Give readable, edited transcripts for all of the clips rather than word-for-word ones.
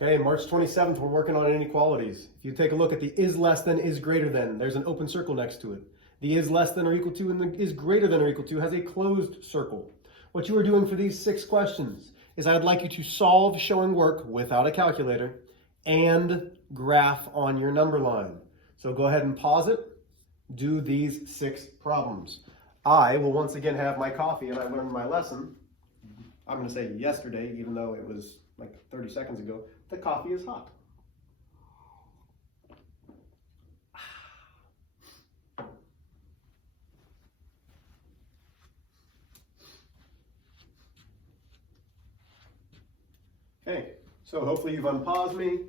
Okay, March 27th, we're working on inequalities. If you take a look at the is less than, is greater than, there's an open circle next to it. The is less than or equal to and the is greater than or equal to has a closed circle. What you are doing for these 6 questions is I'd like you to solve showing work without a calculator and graph on your number line. So go ahead and pause it, do these 6 problems. I will once again have my coffee and I learned my lesson. I'm going to say yesterday, even though it was like 30 seconds ago. The coffee is hot. Okay, so hopefully you've unpaused me.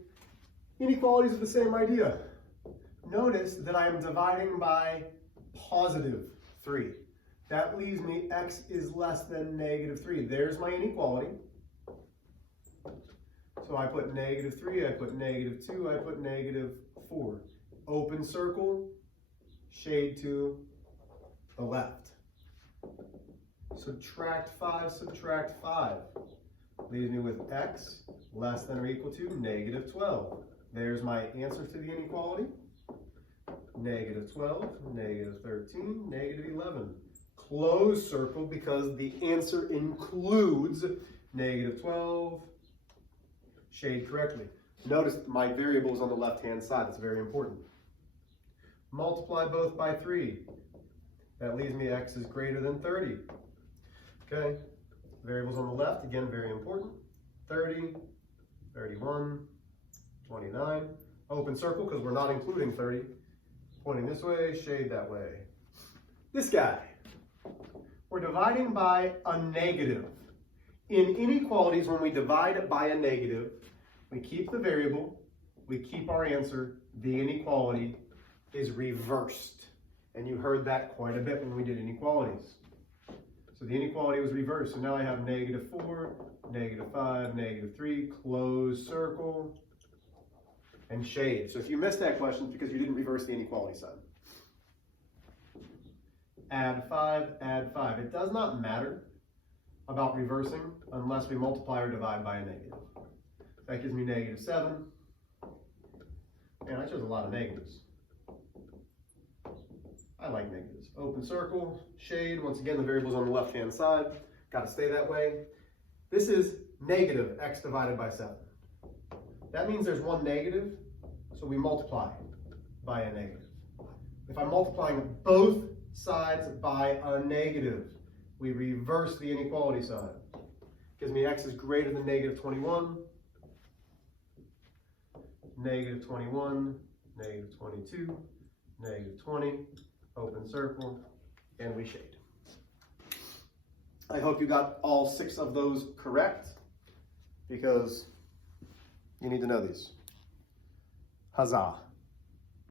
Inequalities are the same idea. Notice that I am dividing by positive 3. That leaves me x is less than negative 3. There's my inequality. So I put negative 3, I put negative 2, I put negative 4. Open circle, shade to the left. Subtract 5, subtract 5. Leaves me with x less than or equal to negative 12. There's my answer to the inequality. Negative 12, negative 13, negative 11. Closed circle because the answer includes negative 12. Shade correctly. Notice my variable is on the left-hand side. That's very important. Multiply both by 3. That leaves me x is greater than 30. Okay. Variables on the left, again, very important. 30, 31, 29. Open circle because we're not including 30. Pointing this way, shade that way. This guy. We're dividing by a negative. In inequalities, when we divide by a negative, we keep the variable, we keep our answer, the inequality is reversed. And you heard that quite a bit when we did inequalities. So the inequality was reversed. So now I have negative 4, negative 5, negative 3, closed circle, and shade. So if you missed that question, it's because you didn't reverse the inequality sign. Add 5, add 5. It does not matter about reversing unless we multiply or divide by a negative. That gives me negative 7. And I chose a lot of negatives. I like negatives. Open circle, shade. Once again, the variable's on the left-hand side. Got to stay that way. This is negative x divided by 7. That means there's one negative, so we multiply by a negative. If I'm multiplying both sides by a negative, we reverse the inequality sign. Gives me x is greater than negative 21, negative 21, negative 22, negative 20, open circle, and we shade. I hope you got all 6 of those correct, because you need to know these. Huzzah.